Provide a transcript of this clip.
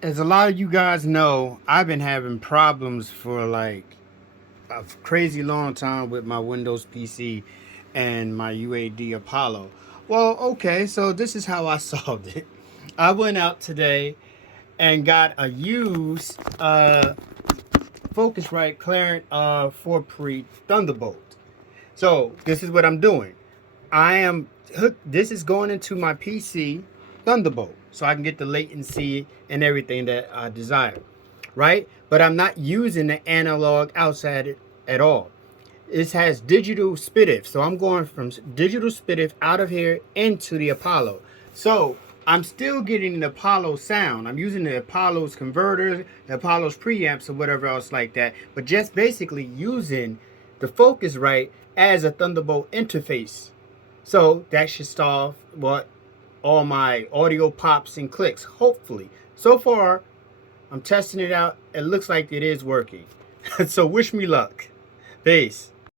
As a lot of you guys know, I've been having problems for like a crazy long time with my Windows PC and my UAD Apollo. Well, okay, so this is how I solved it. I went out today and got a used Focusrite Clarett 4 pre Thunderbolt. So this is what I'm doing. I am hooked. This is going into my PC Thunderbolt, so I can get the latency and everything that I desire, right? But I'm not using the analog outside at all. It has digital SPDIF, so I'm going from digital SPDIF out of here into the Apollo. So I'm still getting the Apollo sound. I'm using the Apollo's converters, the Apollo's preamps, or whatever else like that, but just basically using the Focusrite as a Thunderbolt interface. So that should solve what all my audio pops and clicks, hopefully. So far, I'm testing it out. It looks like it is working. So wish me luck. Peace.